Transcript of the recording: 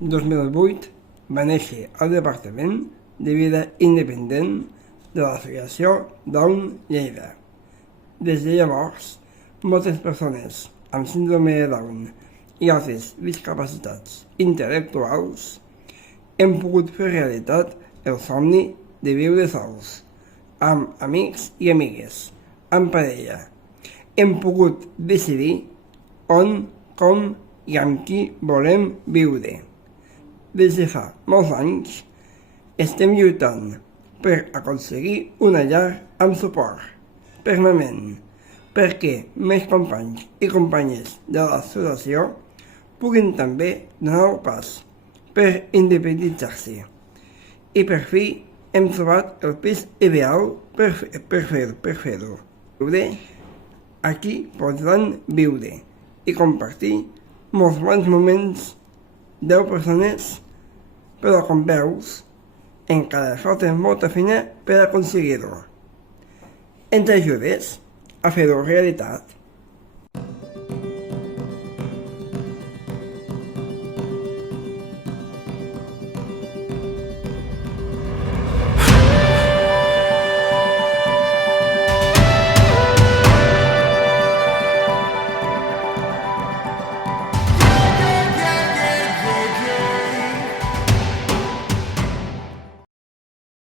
2008 va néixer el Departament de Vida Independent de l'Associació Down Lleida. Des de llavors, moltes persones amb síndrome de Down i altres discapacitats intel·lectuals hem pogut fer realitat el somni de viure sols, amb amics i amigues, amb parella. Hem pogut decidir on, com i amb qui volem viure. Des de fa molts anys estem lluitant per aconseguir una llar amb suport permanent perquè més companys i companyes de l'associació puguin també donar el pas per independitzar-se. I per fi hem trobat el pis ideal per fer-ho. Aquí podran viure i compartir molts bons moments, 10 persones, però com veus, encara falta molta feina per aconseguir-ho. Ens ajudes a fer-ho realitat?